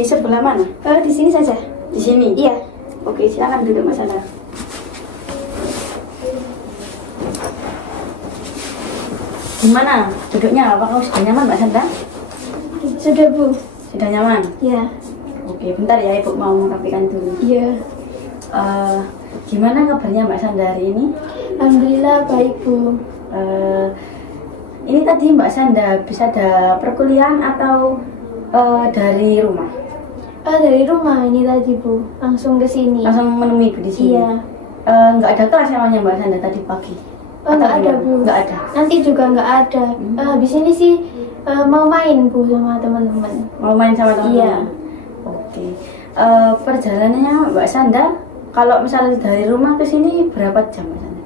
di sebelah mana? Di sini saja. Di sini? Iya. Oke, silakan duduk Mbak Sandra. Gimana duduknya? Apakah sudah nyaman Mbak Sandra? Sudah Bu. Sudah nyaman? Iya. Oke, bentar ya Ibu mau merapikan dulu. Iya. Gimana kabarnya Mbak Sandra hari ini? Alhamdulillah baik Bu. Ini tadi Mbak Sandra bisa ada perkuliahan atau dari rumah? Dari rumah ini tadi Bu. Langsung ke sini. Langsung menemui Ibu di sini? Iya. Nggak ada kelas namanya Mbak Sandra tadi pagi? Nggak ada Bu. Nggak ada? Nanti juga nggak ada. Habis ini sih mau main Bu sama teman-teman. Mau main sama teman-teman? Iya. Oke. Perjalanannya Mbak Sandra, kalau misalnya dari rumah ke sini berapa jam Mbak Sandra?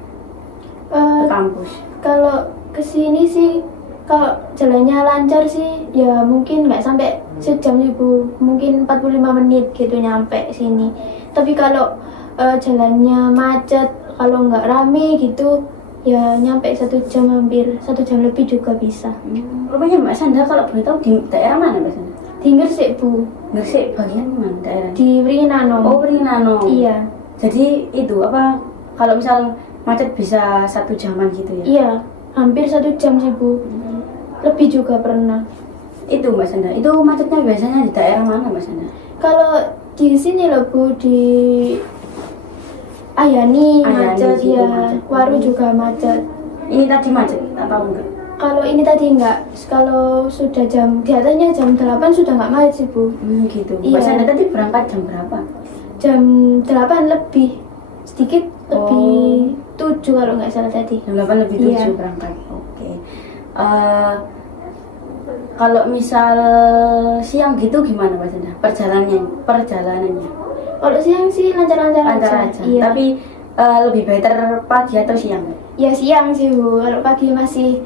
Ke kampus? Kalau ke sini sih, kalau jalannya lancar sih, ya mungkin nggak sampai sejam sih Bu. Mungkin 45 menit gitu nyampe sini. Tapi kalau jalannya macet, kalau nggak rame gitu, ya nyampe 1 jam, hampir 1 jam lebih juga bisa. Rumahnya Mbak Sandra kalau boleh tahu di daerah mana Mbak Sandra? Di Gresik Bu. Gresik bagian mana daerahnya? Di Wringino. Oh, Wringino. Iya. Jadi itu apa? Kalau misal macet bisa 1 jaman gitu ya? Iya, hampir 1 jam sih Bu. Lebih juga pernah. Itu Mbak Sandra. Itu macetnya biasanya di daerah mana Mbak Sandra? Kalau di sini loh Bu, di Ayani macet situ ya, macet. Waru juga macet. Ini tadi macet atau enggak? Kalau ini tadi enggak, kalau sudah di atasnya jam 8 sudah enggak macet sih Bu. Gitu. Iya. Mbak Sandra tadi berangkat jam berapa? Jam 8 lebih, sedikit lebih 7 kalau nggak salah tadi. Jam 8 lebih 7 Iya. berangkat. Oke. Kalau misal siang gitu gimana Mbak Sandra? Perjalanannya? Kalau siang sih lancar-lancar Antara aja. Iya. Tapi lebih better pagi atau siang? Ya siang sih Bu, kalau pagi masih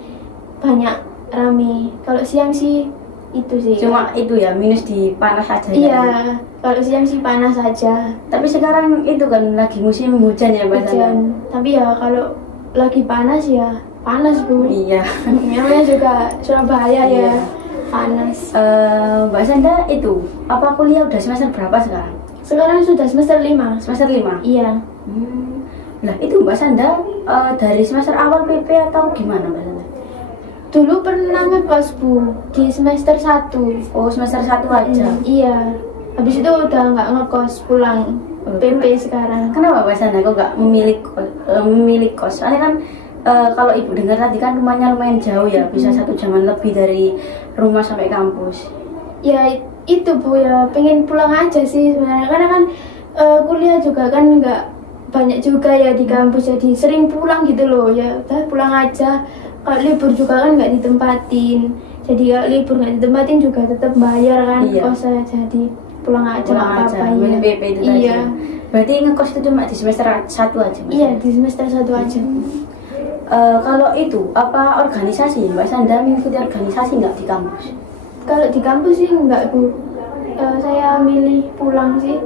banyak rame. Kalau siang sih itu sih. Cuma itu ya, minus di panas aja Iya, ya. kalau siang sih panas aja. Tapi sekarang itu kan lagi musim hujan ya Mbak Sandra? Hujan. Tapi ya kalau lagi panas ya panas Bu. Iya. Namanya juga Surabaya Iya. ya, panas. Mbak Sandra itu apa kuliah udah semester berapa sekarang? Sekarang sudah semester 5. Semester 5? Iya. Lah itu Mbak Sandra dari semester awal PP atau gimana Mbak Sandra? Dulu pernah ngekos Bu di semester 1. Oh, semester 1 aja. Iya. Habis itu udah nggak ngekos, pulang PP sekarang. Kenapa Mbak Sandra kok nggak memilih kos? Soalnya kan kalau ibu dengar tadi kan rumahnya lumayan jauh ya, bisa 1 jaman lebih dari rumah sampai kampus. Ya itu Bu ya, pengen pulang aja sih sebenarnya. Karena kan kuliah juga kan nggak banyak juga ya di kampus, jadi sering pulang gitu loh. Ya udah pulang aja. Kalau libur juga kan nggak ditempatin. Jadi kalau libur nggak ditempatin juga tetap bayar kan kosnya. Jadi pulang aja Pulang nggak aja, apa-apa ya. PP itu tadi. Iya. Berarti ngekos itu cuma di semester 1 aja Mbak? Iya, di semester 1 aja. Kalau itu apa organisasi Mbak Sandra mengikuti organisasi nggak di kampus? Kalau di kampus sih enggak Bu. Saya milih pulang sih.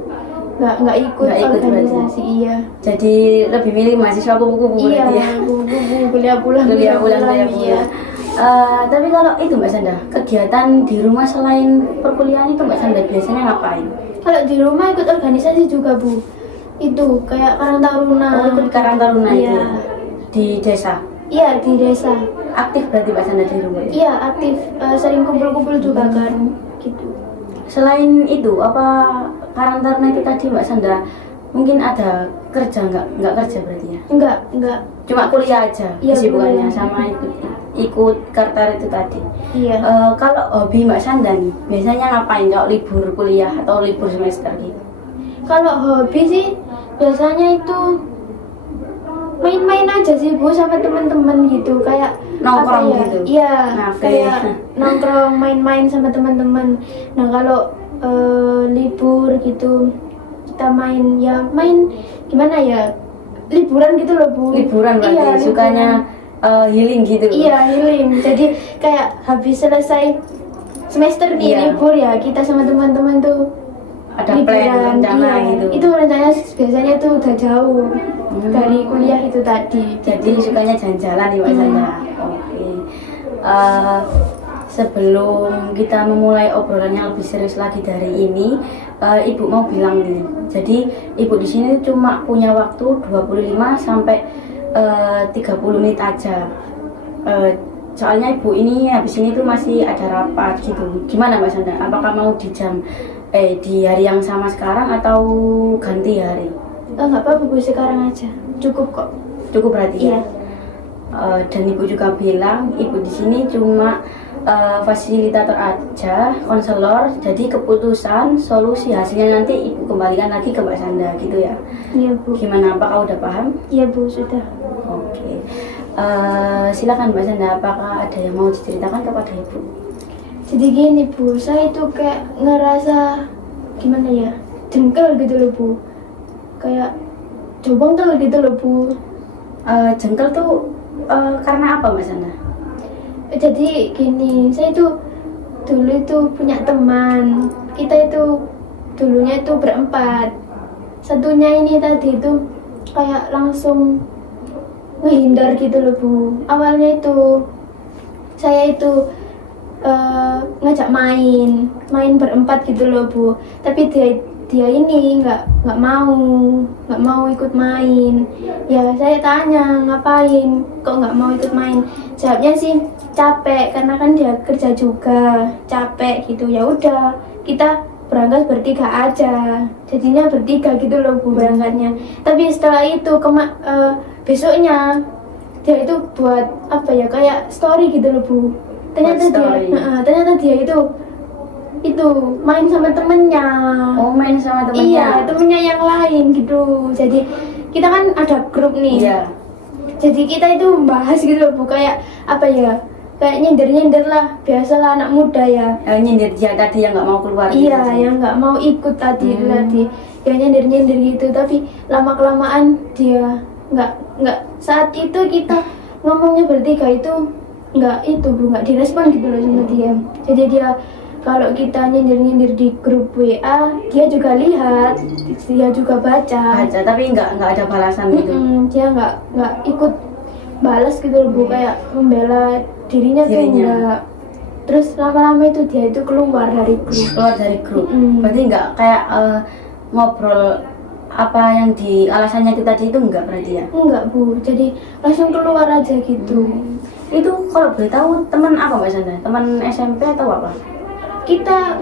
Nggak ikut Nggak ikut organisasi. Iya. Jadi lebih milih mahasiswa kupu-kupu Iya, berarti ya? kupu-kupu, kuliah pulang. Kuliah pulang. Iya. Tapi kalau itu Mbak Sandra, kegiatan di rumah selain perkuliahan itu Mbak Sandra biasanya ngapain? Kalau di rumah ikut organisasi juga Bu. Itu kayak Karang Taruna. Oh, ikut Karang Taruna itu Iya. ya? Di desa? Iya, di desa. Aktif berarti Mbak Sandra di rumah? Iya, aktif. Sering kumpul-kumpul juga kan. Gitu. Selain itu, apa Karang Taruna itu tadi Mbak Sandra mungkin ada kerja nggak kerja berarti ya? Enggak. Cuma kuliah aja Iya, kesibukannya kuliah. sama ikut Kartar itu tadi. Iya. Kalau hobi Mbak Sandra nih, biasanya ngapain kalau libur kuliah atau libur semester gitu? Kalau hobi sih biasanya itu main-main aja sih Bu sama teman-teman gitu, kayak Nongkrong apa ya? gitu? Iya, Ngafe. kayak nongkrong main-main sama teman-teman. Nah kalau libur gitu kita main gimana ya, liburan gitu loh Bu. Liburan berarti Iya, sukanya healing gitu? Iya, healing. Jadi kayak habis selesai semester nih Iya. libur ya, kita sama teman-teman tuh Ada plan, rencana iya. gitu? Itu rencananya biasanya tuh udah jauh dari kuliah itu tadi. Jadi sukanya jalan-jalan nih Mbak Sandra? Oke. sebelum kita memulai obrolan yang lebih serius lagi dari ini, Ibu mau bilang nih. Jadi Ibu di sini cuma punya waktu 25 sampai 30 menit aja. Soalnya Ibu ini habis ini tuh masih ada rapat gitu. Gimana Mbak Sanda? Apakah mau di hari yang sama sekarang atau ganti hari? Nggak apa-apa Bu, sekarang aja. Cukup kok. Cukup berarti ya? Iya. Dan Ibu juga bilang Ibu di sini cuma fasilitator aja, konselor. Jadi keputusan, solusi, hasilnya nanti Ibu kembalikan lagi ke Mbak Sanda gitu ya? Iya Bu. Gimana? Apakah udah paham? Iya Bu, sudah. Oke. Silakan Mbak Sanda, apakah ada yang mau diceritakan kepada Ibu? Jadi gini Bu, saya itu kayak ngerasa gimana ya, jengkel gitu loh Bu. Kayak jobongkel gitu loh Bu. Jengkel tuh karena apa Mbak Sanda? Jadi gini, saya itu dulu itu punya teman. Kita itu dulunya itu berempat. Satunya ini tadi itu kayak langsung ngehindar gitu loh Bu. Awalnya itu saya itu ngajak main berempat gitu loh Bu. Tapi dia ini nggak mau ikut main. Ya saya tanya ngapain kok nggak mau ikut main. Jawabnya sih capek karena kan dia kerja juga, capek gitu. Ya udah kita berangkat bertiga aja. Jadinya bertiga gitu loh Bu berangkatnya. Tapi setelah itu besoknya dia itu buat apa ya, kayak story gitu loh Bu. Ternyata dia itu main sama temennya. Oh, main sama temennya? Iya, temennya yang lain gitu. Jadi kita kan ada grup nih. Iya. Jadi kita itu membahas gitu loh Bu, kayak apa ya, kayak nyindir lah, biasalah anak muda ya. Nyindir dia tadi yang nggak mau keluar. Iya, gitu. yang nggak mau ikut tadi itu tadi, yang nyindir gitu. Tapi lama kelamaan dia nggak saat itu kita ngomongnya bertiga itu nggak direspon gitu loh sama dia. Jadi dia kalau kita nyindir di grup WA, dia juga lihat, dia juga baca, tapi nggak ada balasan gitu. Dia nggak ikut balas gitu loh Bu, kayak membela dirinya tuh enggak. Terus lama-lama itu dia itu keluar dari grup. Berarti nggak kayak ngobrol apa yang di alasannya itu tadi itu enggak berarti ya? Enggak Bu, jadi langsung keluar aja gitu. Itu kalau boleh tahu teman apa Mbak Sanda? Teman SMP atau apa? Kita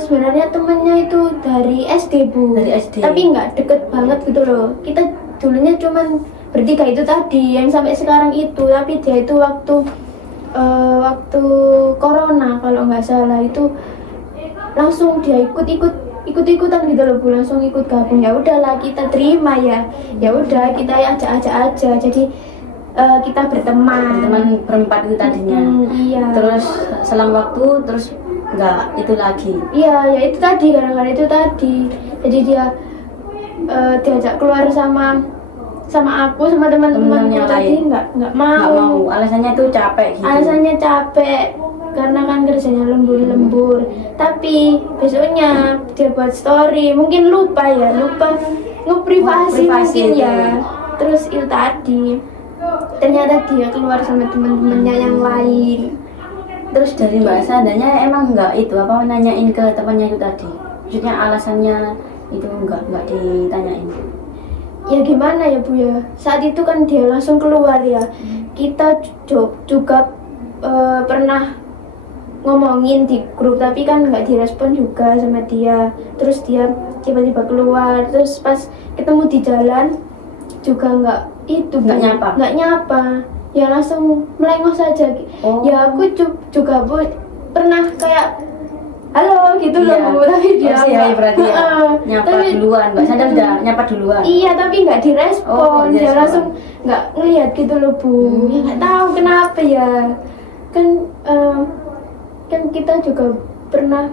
sebenarnya temennya itu dari SD Bu. Dari SD. Tapi nggak deket banget gitu loh. Kita dulunya cuman bertiga itu tadi yang sampai sekarang itu. Tapi dia itu waktu corona kalau nggak salah itu langsung dia ikut-ikutan gitu loh Bu, langsung ikut gabung. Ya udahlah kita terima ya. Ya udah kita ajak-ajak aja. Jadi kita berteman berempat itu tadinya. Iya. Terus selang waktu terus nggak itu lagi. Iya, ya itu tadi, kadang-kadang itu tadi. Jadi dia diajak keluar sama aku, sama teman-temanku tadi nggak mau. Alasannya itu capek gitu. Alasannya capek karena kan kerjanya lembur. Tapi besoknya dia buat story, mungkin lupa ngeprivasi mungkin itu. ya. Terus itu tadi ternyata dia keluar sama teman-temannya yang lain. Terus dari Mbak Sandanya emang nggak nanyain ke temannya itu tadi? Maksudnya alasannya itu nggak ditanyain? Ya gimana ya Bu ya, saat itu kan dia langsung keluar ya. Kita juga pernah ngomongin di grup, tapi kan nggak direspon juga sama dia. Terus dia tiba-tiba keluar, terus pas ketemu di jalan juga nggak nyapa. Ya langsung melengos saja. Oh. Ya aku juga Bu pernah kayak halo gitu loh Bu, tapi dia berarti nyapa duluan. Mbak Sandra udah nyapa duluan. Iya, tapi nggak direspon. Dia langsung nggak ngelihat gitu loh Bu. Ya nggak tahu kenapa ya. Kan kita juga pernah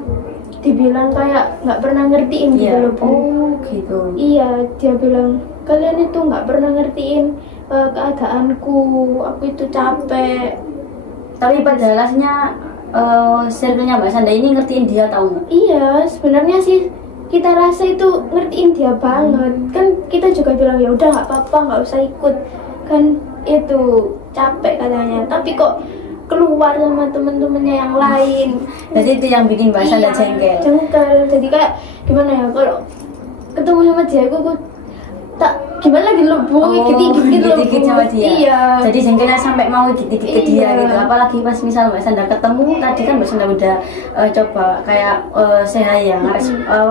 dibilang kayak nggak pernah ngertiin gitu loh Bu. Oh gitu. Iya, dia bilang kalian itu nggak pernah ngertiin keadaanku, aku itu capek. Tapi pada alasnya circle-nya Mbak Sanda ini ngertiin dia tahu nggak? Iya, sebenarnya sih kita rasa itu ngertiin dia banget. Kan kita juga bilang ya udah nggak apa-apa, nggak usah ikut. Kan itu capek katanya. Tapi kok keluar sama temen-temennya yang lain. Jadi itu yang bikin Mbak Sanda jengkel. Jengkel. Jadi kayak gimana ya, kalau ketemu sama dia aku tak gimana gitu loh Bu, dikit-dikit loh Bu. Sama dia. Iya. Jadi jengkelnya sampai mau dikit-dikit ke dia Iya. gitu. Apalagi pas misal Mbak Sanda ketemu tadi kan Mbak Sanda udah coba kayak say hi ya,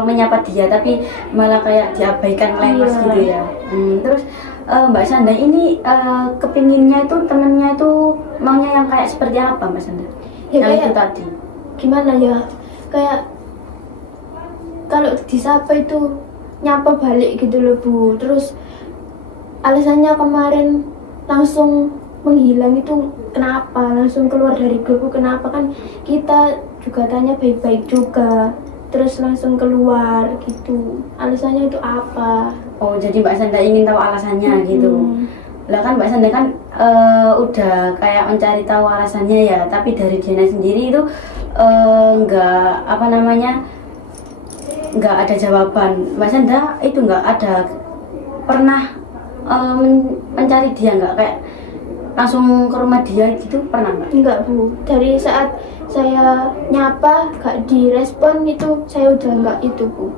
menyapa dia, tapi malah kayak diabaikan lepas Iya. gitu ya. Terus Mbak Sanda ini kepinginnya itu temennya itu maunya yang kayak seperti apa Mbak Sanda? Ya, yang kayak itu tadi. gimana ya, kayak kalau disapa itu nyapa balik gitu loh Bu. Terus alasannya kemarin langsung menghilang itu kenapa, langsung keluar dari grup kenapa, kan kita juga tanya baik-baik juga, terus langsung keluar gitu, alasannya itu apa? Oh, jadi Mbak Sanda ingin tahu alasannya gitu. Lah kan Mbak Sanda kan udah kayak mencari tahu alasannya ya, tapi dari Diana sendiri itu nggak apa namanya, nggak ada jawaban. Mbak Sanda itu nggak ada pernah mencari dia, nggak kayak langsung ke rumah dia gitu, pernah nggak? Enggak Bu, dari saat saya nyapa gak direspon itu saya udah enggak itu Bu.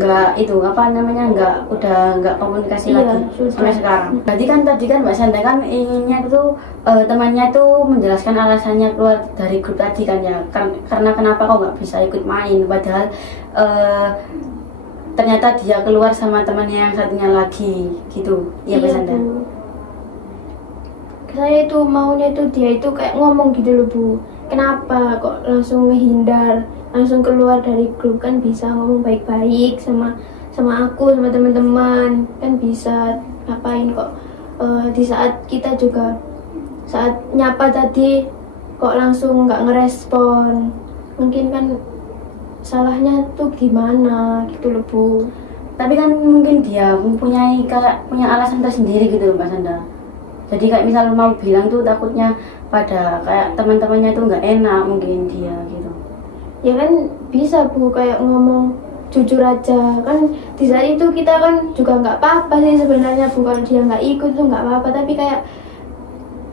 Nggak itu apa namanya, udah nggak komunikasi Iya, lagi sudah. sampai sekarang. Berarti kan tadi kan Mbak Sanda kan inginnya itu temannya itu menjelaskan alasannya keluar dari grup tadi kan ya, karena kenapa kok nggak bisa ikut main, padahal ternyata dia keluar sama temannya yang satunya lagi gitu. Iya Mbak Sanda. Bu. Saya itu maunya itu dia itu kayak ngomong gitu loh Bu. Kenapa kok langsung ngehindar, langsung keluar dari grup, kan bisa ngomong baik-baik sama aku, sama teman-teman, kan bisa. Ngapain kok di saat kita juga saat nyapa tadi kok langsung nggak ngerespon, mungkin kan salahnya tuh gimana gitu loh Bu. Tapi kan mungkin dia punya alasan tersendiri gitu loh Mbak Sanda. Jadi kayak misal mau bilang tuh takutnya pada kayak teman-temannya tuh nggak enak mungkin dia gitu. Ya kan bisa Bu, kayak ngomong jujur aja, kan di saat itu kita kan juga nggak apa-apa sih sebenarnya Bu, kalau dia nggak ikut tuh nggak apa-apa, tapi kayak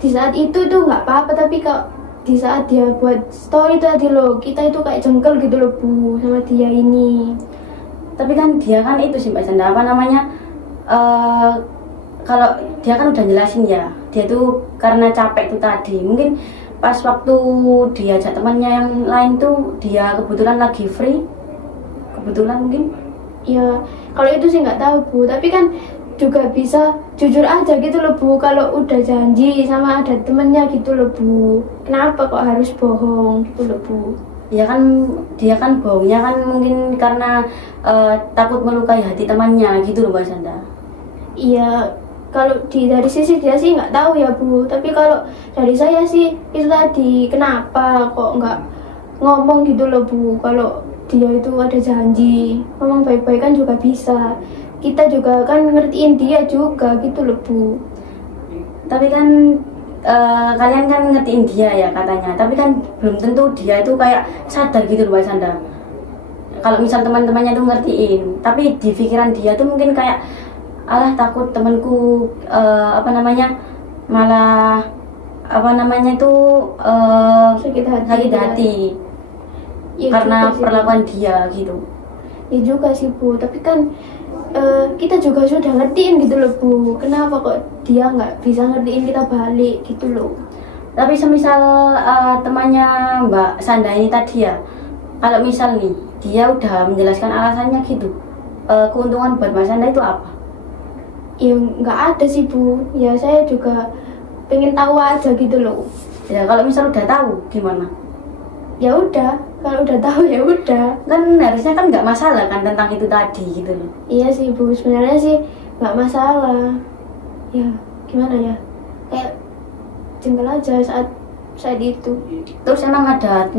di saat itu tuh nggak apa-apa, tapi kalau di saat dia buat story tadi loh, kita itu kayak jengkel gitu loh Bu sama dia ini. Tapi kan dia kan itu sih Mbak Sanda, apa namanya, kalau dia kan udah jelasin ya, dia tuh karena capek tuh tadi, mungkin pas waktu diajak temannya yang lain tuh dia kebetulan lagi free, kebetulan mungkin. Ya kalau itu sih nggak tahu Bu, tapi kan juga bisa jujur aja gitu loh Bu, kalau udah janji sama ada temennya gitu loh Bu, kenapa kok harus bohong gitu loh Bu. Ya kan dia kan bohongnya kan mungkin karena takut melukai hati temannya gitu loh Mbak Sanda. Iya, kalau dari sisi dia sih nggak tahu ya Bu, tapi kalau dari saya sih itu tadi, kenapa kok nggak ngomong gitu loh Bu, kalau dia itu ada janji, ngomong baik-baik kan juga bisa, kita juga kan ngertiin dia juga gitu loh Bu. Tapi kan kalian kan ngertiin dia ya katanya, tapi kan belum tentu dia itu kayak sadar gitu loh Mbak Sanda. Kalau misal teman-temannya tuh ngertiin, tapi di pikiran dia tuh mungkin kayak alah takut temanku apa namanya malah apa namanya itu Sakit hati. sakit hati Ya karena juga sih, Bu. perlakuan dia gitu. Ya juga sih Bu, tapi kan kita juga sudah ngertiin gitu loh Bu, kenapa kok dia nggak bisa ngertiin kita balik gitu loh. Tapi semisal temannya Mbak Sanda ini tadi ya, kalau misal nih dia udah menjelaskan alasannya gitu, keuntungan buat Mbak Sanda itu apa? Ya nggak ada sih Bu, ya saya juga pengen tahu aja gitu loh. Ya kalau misal udah tahu gimana? Ya udah, kalau udah tahu ya udah. Kan harusnya kan nggak masalah kan tentang itu tadi gitu loh. Iya sih Bu, sebenarnya sih nggak masalah. Ya gimana ya, kayak jengkel aja saat itu. Terus emang ada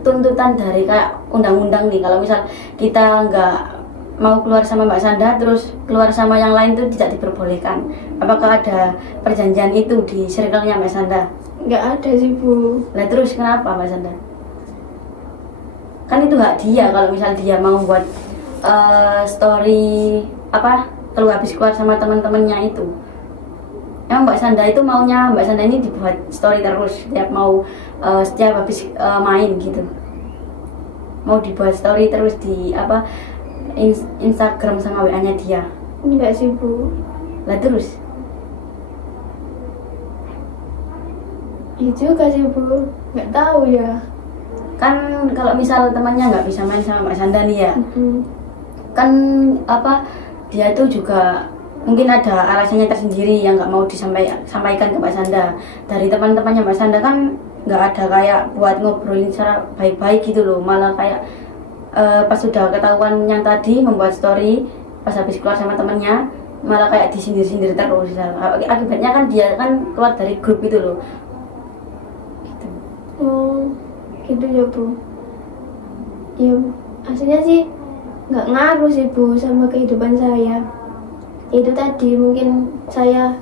tuntutan dari kayak undang-undang nih, kalau misal kita nggak mau keluar sama Mbak Sanda terus keluar sama yang lain itu tidak diperbolehkan. Apakah ada perjanjian itu di circle-nya Mbak Sanda? Nggak ada sih Bu. Nah terus kenapa Mbak Sanda? Kan itu hak dia, kalau misal dia mau buat story apa kalau habis keluar sama teman-temannya itu. Emang Mbak Sanda itu maunya Mbak Sanda ini dibuat story terus setiap habis main gitu. Mau dibuat story terus di Instagram sama WA-nya dia. Enggak sih Bu. Lah terus Ya juga sih Bu. Nggak tahu ya. kan kalau misal temannya nggak bisa main sama Mbak Sanda nih ya, kan dia itu juga mungkin ada alasannya tersendiri yang nggak mau disampaikan ke Mbak Sanda. Dari teman-temannya Mbak Sanda kan nggak ada kayak buat ngobrolin secara baik-baik gitu loh, malah kayak pas sudah ketahuan yang tadi membuat story pas habis keluar sama temannya malah kayak disindir-sindir terus. Akibatnya kan dia kan keluar dari grup itu loh. Oh, gitu ya Bu. Ya, aslinya sih nggak ngaruh sih Bu sama kehidupan saya. Itu tadi mungkin saya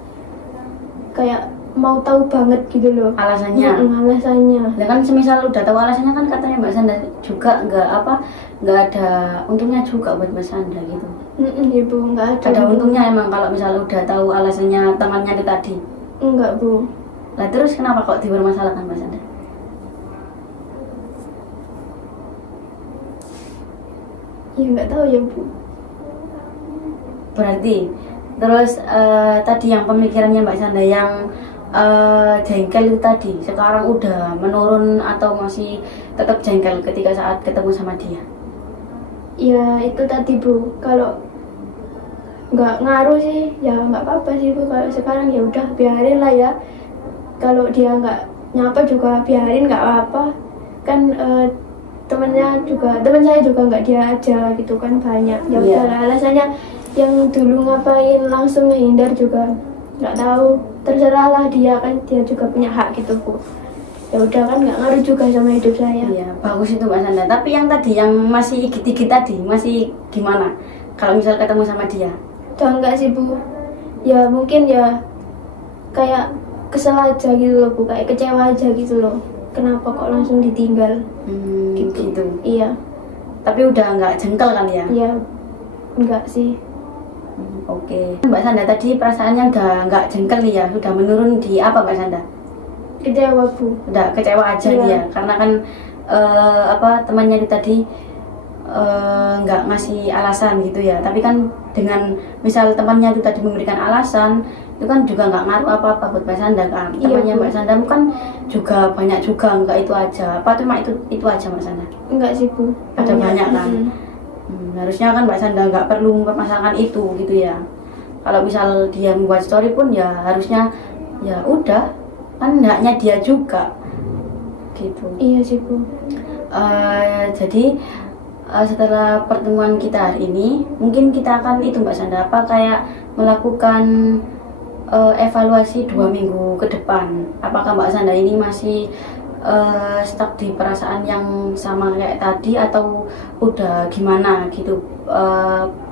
kayak mau tahu banget gitu loh Alasannya. Alasannya. Ya kan semisal udah tahu alasannya kan katanya Mbak Sanda juga nggak ada untungnya juga buat Mbak Sanda gitu. Ya Bu, nggak ada. Ada untungnya emang kalau misal udah tahu alasannya temannya itu tadi. Enggak Bu. Lah terus kenapa kok dipermasalahkan Mbak Sanda? Ya nggak tahu ya Bu. Berarti terus tadi yang pemikirannya Mbak Sanda yang jengkel itu tadi sekarang udah menurun atau masih tetap jengkel ketika saat ketemu sama dia? Ya itu tadi Bu, kalau nggak ngaruh sih ya nggak apa-apa sih Bu. Kalau sekarang ya udah biarin lah ya. Kalau dia nggak nyapa juga biarin, nggak apa-apa kan. Teman saya juga nggak dia aja gitu kan, banyak ya Iya. udahlah. Alasannya yang dulu ngapain langsung ngehindar juga nggak tahu, terserahlah dia kan, dia juga punya hak gitu Bu. Ya udah kan, nggak ngaruh juga sama hidup saya. Iya, bagus itu Mbak Sanda. Tapi yang tadi yang masih igit-igit tadi, masih gimana? Kalau misal ketemu sama dia? Udah enggak sih Bu. Ya mungkin ya kayak kesel aja gitu loh Bu, kayak kecewa aja gitu loh. Kenapa kok langsung ditinggal? Gitu. Iya. Tapi udah nggak jengkel kan ya? Iya. Enggak sih. Oke. Mbak Sanda tadi perasaannya udah nggak jengkel nih ya? Sudah menurun di apa Mbak Sanda? Kecewa Bu. Udah kecewa aja Iya. dia, karena kan temannya itu tadi nggak ngasih alasan gitu ya. Tapi kan dengan misal temannya itu tadi memberikan alasan, itu kan juga nggak ngaruh apa-apa buat Mbak Sanda kan. Iya, Temannya Bu. Mbak Sanda kan juga banyak juga, nggak itu aja. Apa cuma itu aja Mbak Sanda? Enggak sih Bu. Ada banyak kan. Harusnya kan Mbak Sanda nggak perlu mempermasalahkan itu gitu ya. Kalau misal dia membuat story pun ya harusnya ya udah, kan haknya dia juga gitu. Iya sih Bu. Jadi setelah pertemuan kita hari ini mungkin kita akan itu Mbak Sanda kayak melakukan evaluasi 2 minggu ke depan. Apakah Mbak Sanda ini masih stuck di perasaan yang sama kayak tadi atau udah gimana gitu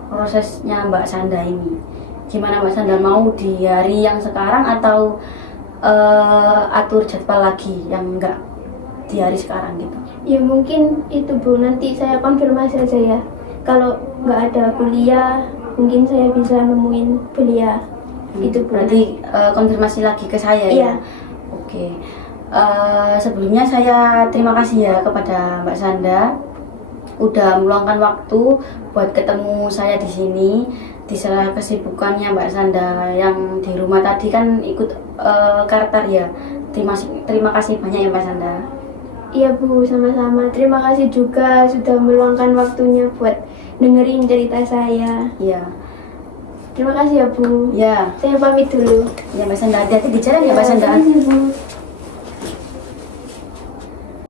prosesnya Mbak Sanda ini? Gimana Mbak Sanda, mau di hari yang sekarang atau atur jadwal lagi yang enggak di hari sekarang gitu? Ya mungkin itu Bu, nanti saya konfirmasi aja ya. Kalau nggak ada kuliah, mungkin saya bisa nemuin kuliah. Itu Bu. Berarti konfirmasi lagi ke saya Iya. ya? Oke. Sebelumnya saya terima kasih ya kepada Mbak Sanda udah meluangkan waktu buat ketemu saya di sini di sela kesibukannya Mbak Sanda yang di rumah tadi kan ikut karakter ya. Terima kasih banyak ya Mbak Sanda. Iya Bu, sama-sama. Terima kasih juga sudah meluangkan waktunya buat dengerin cerita saya. Iya. Terima kasih ya Bu. Ya. Saya pamit dulu. Ya Mbak Sanda, hati-hati di jalan ya Mbak Sanda. Terima kasih Bu.